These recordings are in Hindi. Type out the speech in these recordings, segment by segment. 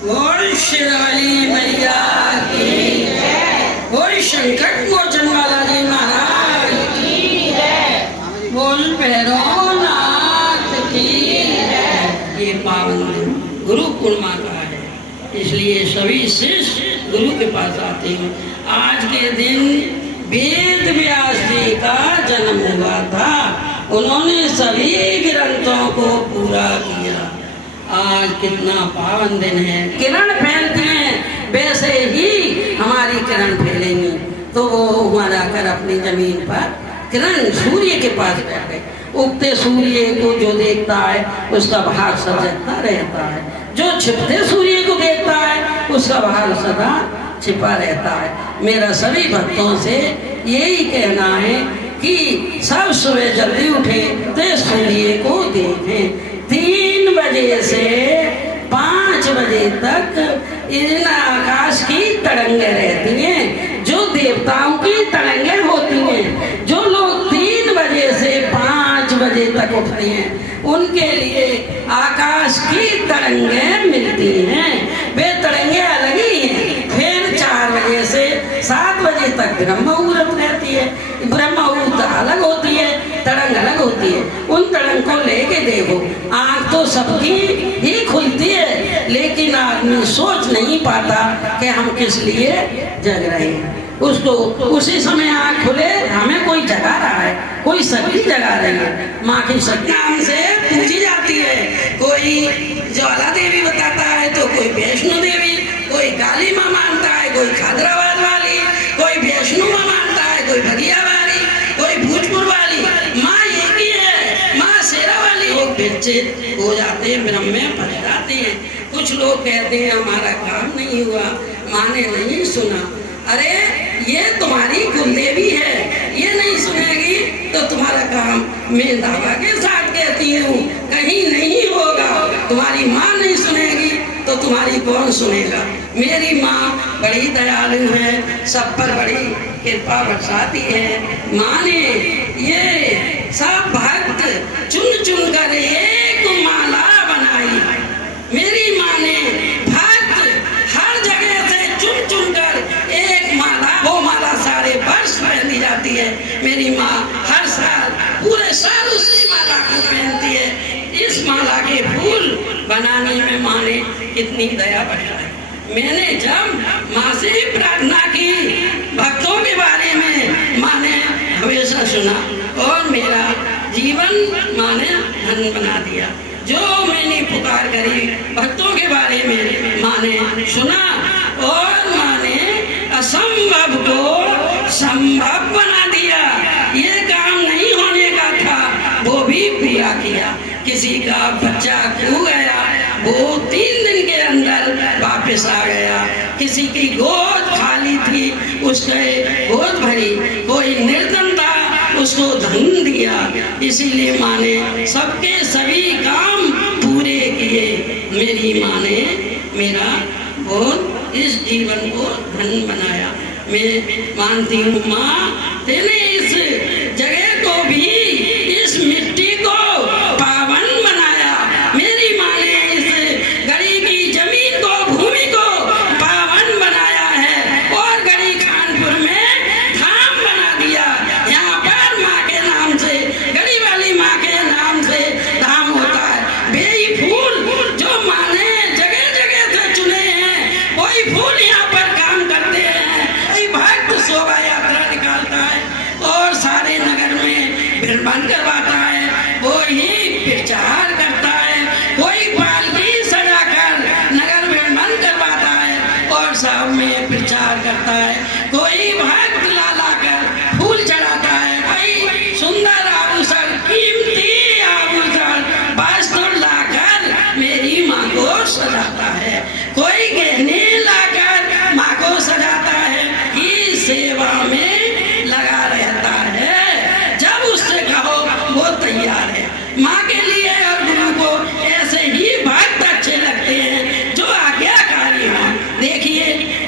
बोल शेरावाली मैया की, बोल संकट मोचन वाला जी महाराज की, बोल भैरवनाथ की। ये पावन दिन गुरु पूर्णिमा का है, इसलिए सभी शिष्य गुरु के पास आते हैं। आज के दिन वेद व्यास जी का जन्म हुआ था, उन्होंने सभी ग्रंथों को पूरा किया। आज कितना पावन दिन है। किरण फैलते हैं वैसे ही हमारी किरण फैलेंगी। तो वो वहाँ जाकर अपनी जमीन पर किरण सूर्य के पास बैठ गए। उगते सूर्य को जो देखता है उसका भाग सजगता रहता है, जो छिपते सूर्य को देखता है उसका भाग सदा छिपा रहता है। मेरा सभी भक्तों से यही कहना है कि सब सुबह जल्दी उठे तो सूर्य को देखें। 3 बजे से 5 बजे तक इन आकाश की तरंगें रहती हैं, जो देवताओं की तरंगें होती हैं। जो लोग 3 बजे से 5 बजे तक उठते हैं उनके लिए आकाश की तरंगें मिलती हैं। वे तरंगें अलग ही हैं। फिर 4 बजे से 7 बजे तक ब्रह्म मुहूर्त रहती है। ब्रह्म मुहूर्त अलग होती है, तरंग अलग होती है। उन तरंग को लेके देखो, आँख तो सबकी ही खुलती है, लेकिन आदमी सोच नहीं पाता कि हम किस लिए जग रहे हैं। उसको उसी समय आँख खुले, हमें कोई जगा रहा है, कोई शक्ति जगा रही है। माँ की शक्ति नाम से पूजी जाती है। कोई ज्वाला देवी बताता है, तो कोई वैष्णो देवी, कोई काली माँ मानता है, कोई खादराबाद वाली, कोई वैष्णो माँ मानता है, कोई भगिया वाली, कोई भूजपुर वाली। माँ एक ही है, माँ शेरा वाली। लोग विचलित हो जाते हैं, ब्रह्म में फंस जाते हैं। कुछ लोग कहते हैं हमारा काम नहीं हुआ, माँ ने नहीं सुना। अरे ये तुम्हारी कुलदेवी है, ये नहीं सुनेगी तो तुम्हारा काम, मैं दावा के साथ कहती हूँ, कहीं नहीं होगा। तुम्हारी माँ नहीं सुनेगी तो तुम्हारी कौन सुनेगा। मेरी माँ बड़ी दयालु है, सब पर बड़ी कृपा बरसाती है। माँ ने ये सब भक्त चुन चुन कर एक माला बनाई। मेरी माँ ने भक्त हर जगह से चुन चुन कर एक माला, वो माला सारे वर्ष पहनी जाती है। मेरी माँ हर साल पूरे साल उसी माला को पहनती है। इस माला के फूल बनाने में माँ ने कितनी दया बरसाई। मैंने जब माँ से प्रार्थना की भक्तों के बारे में, माँ ने हमेशा सुना और मेरा जीवन माँ ने धन बना दिया। जो मैंने पुकार करी भक्तों के बारे में, माँ ने सुना और माँ ने असंभव को संभव बना दिया। ये काम नहीं होने का था, वो भी पूरा किया। किसी का बच्चा खो गया, वो 3 दिन के अंदर वापस आ गया। किसी की गोद खाली थी, उसके गोद भरी। कोई निर्धन था, उसको धन दिया। इसीलिए माँ ने सबके सभी काम पूरे किए। मेरी माँ ने मेरा बहुत इस जीवन को धन बनाया। मैं मानती हूँ माँ तेने इस जगह को भी, इस मिट्टी को पावन बनाया। मेरी माँ ने इस गढ़ी की जमीन को, भूमि को पावन बनाया है और गढ़ी कानपुर में धाम बना दिया। यहाँ पर माँ के नाम से, गढ़ी वाली माँ के नाम से धाम होता है। बेई फूल जो माँ ने जगह जगह से चुने हैं, वही फूल यहाँ पर काम करते हैं। भक्त शोभा यात्रा निकालता है और सारे नगर में भ्रमण करवाता है, वो ही प्रचार करता है। कोई पालकी सजाकर नगर भ्रमण करवाता है और सब में प्रचार करता है। कोई भक्त ला कर फूल चढ़ाता है, कोई सुंदर आभूषण, कीमती आभूषण वस्त्र लाकर मेरी माँ को सजाता है। कोई गहने लाकर माँ को सजाता है। सेवा में लगा रहता है। जब उससे कहो वो तैयार है। माँ के लिए और गुरु को ऐसे ही भक्त अच्छे लगते हैं जो आज्ञाकारी हो। देखिए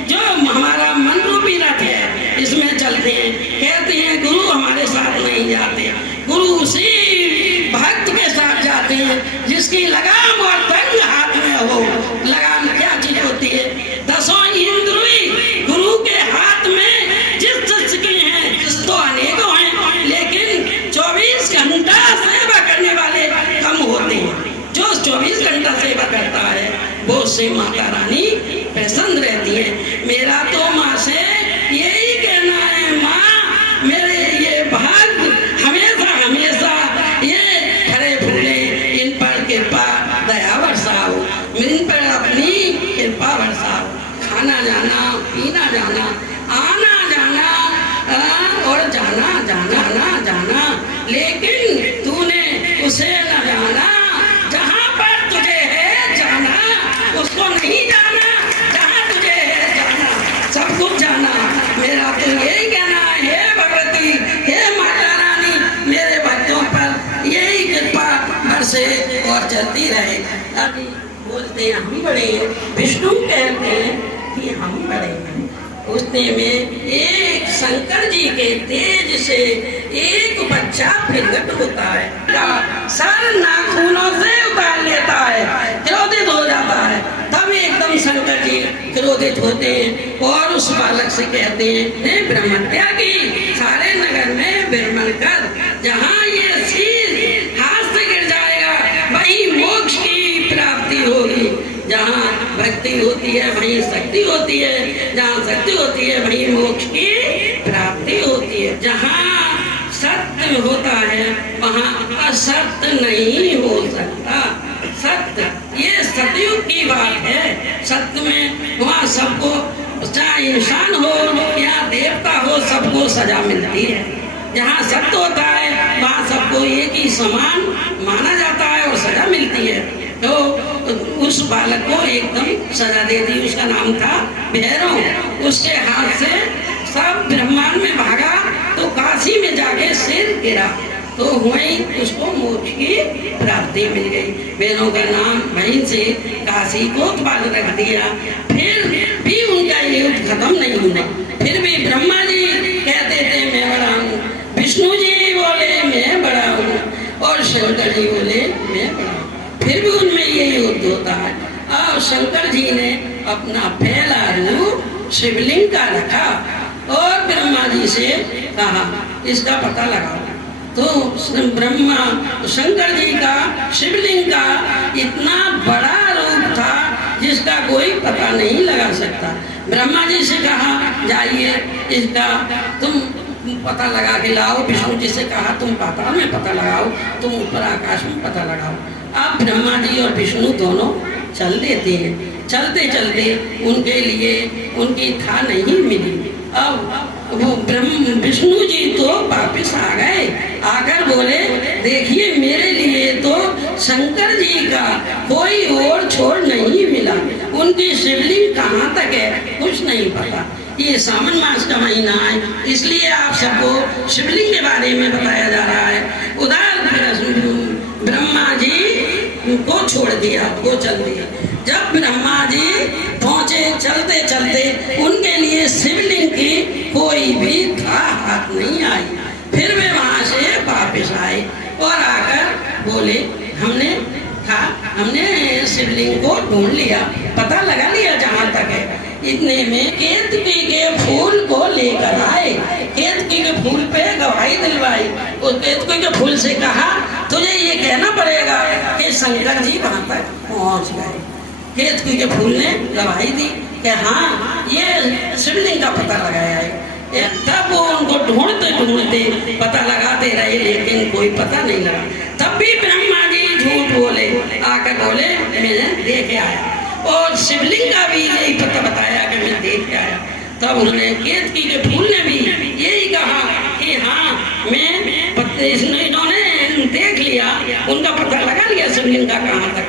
जो हमारा मन रूपी रथ है, इसमें चलते हैं, कहते हैं गुरु हमारे साथ नहीं जाते। गुरु उसी भक्त के साथ जाते हैं जिसकी लगाम और तंग हाथ में हो। लगाम क्या चीज उससे माता रानी प्रसन्न रहती है। मेरा तो माँ से यही कहना है, माँ मेरे ये भाग्य हमेशा हमेशा ये फले फूले, इन पर कृपा दया बरसाओ, इन पर अपनी कृपा बरसाओ। खाना जाना, पीना जाना, आना जाना और जाना जाना ना जाना, लेकिन तूने उसे न जाना जहाँ पर तुझे है जाना, उसको नहीं जाना जहाँ तुझे है जाना, सब कुछ जाना। मेरा तो यही कहना है, हे भगवती, हे माता रानी, मेरे भक्तों पर यही कृपा बरसे और चलती रहे। अभी बोलते हैं हम बड़े हैं, विष्णु कहते हैं कि हम बड़े हैं। उतने में एक शंकर जी के तेज से एक बच्चा प्रकट होता है, सर नाखूनों से उतार लेता है, क्रोधित हो जाता है। तब एकदम शंकर जी क्रोधित होते हैं और उस बालक से कहते हैं, हे ब्रह्मत्यागी, सारे नगर में भ्रमण कर, जहाँ ये शील हाथ से गिर जाएगा वही मोक्ष की प्राप्ति होगी। जहाँ भक्ति होती है वहीं शक्ति होती है, जहाँ शक्ति होती है वहीं मोक्ष की प्राप्ति होती है। जहाँ सत्य होता है वहाँ असत्य नहीं हो सकता। सत्य ये सतयुग की बात है। सत्य में वहाँ सबको, चाहे इंसान हो या देवता हो, सबको सजा मिलती है। जहाँ सत्य होता है वहाँ सबको एक ही समान माना जाता है और सजा मिलती है। तो उस बालक को एकदम सजा दे दी। उसका नाम था भैरव। उसके हाथ से सब ब्रह्मांड में भागा तो काशी में जाके सिर गिरा, तो वहीं उसको मोक्ष की प्राप्ति मिल गई। भैरव का नाम वहीं से काशी को पाल रख दिया। फिर भी उनका युद्ध खत्म नहीं हुआ। फिर भी ब्रह्मा जी कहते थे मैं बड़ा हूँ, विष्णु जी बोले मैं बड़ा हूँ, और शंकर जी बोले मैं बड़ा हूँ। फिर भी उनमें ये युद्ध होता है। अब शंकर जी ने अपना पहला रूप शिवलिंग का रखा और ब्रह्मा जी से कहा इसका पता लगाओ। तो ब्रह्मा शंकर जी का शिवलिंग का इतना बड़ा रूप था जिसका कोई पता नहीं लगा सकता। ब्रह्मा जी से कहा जाइए इसका तुम पता लगा के लाओ। विष्णु जी से कहा तुम पाताल में पता लगाओ, तुम ऊपर आकाश में पता लगाओ। अब ब्रह्मा जी और विष्णु दोनों चल देते हैं। चलते चलते उनके लिए उनकी था नहीं मिली। अब वो विष्णु जी तो वापिस आ गए, आकर बोले देखिए मेरे लिए तो शंकर जी का कोई और छोर नहीं मिला, उनकी शिवलिंग कहाँ तक है कुछ नहीं पता। ये सावन मास का महीना है इसलिए आप सबको शिवलिंग के बारे में बताया जा रहा है। उधर ब्रह्मा जी को छोड़ दिया, वो चल दिया। जब ब्रह्मा जी पहुंचे चलते चलते उनके लिए शिवलिंग की कोई भी था हाथ नहीं आई। फिर वे वहां से वापस आए और आकर बोले हमने शिवलिंग को ढूंढ लिया, पता लगा लिया जहाँ तक है। इतने में केतकी के फूल को लेकर आए। केतकी के फूल पे गवाही दिलवाई। उस केतकी के फूल से कहा तुझे ये कहना पड़ेगा कि शंकर जी वहां तक पहुंच गए। केतकी के फूल ने गवाही दी कि हाँ ये शिवलिंग का पता लगाया है। तब वो उनको ढूंढते ढूंढते पता लगाते रहे लेकिन कोई पता नहीं लगा। तब भी ब्रह्मा जी झूठ बोले, आकर बोले मैं देख के आया, और शिवलिंग का भी यही पता बताया कि मैं देख के आया। तब उन्होंने केतकी के फूल ने भी यही कहा कि हाँ मैं इन्होंने देख लिया, उनका पता लगा लिया शिवलिंग का कहाँ तक।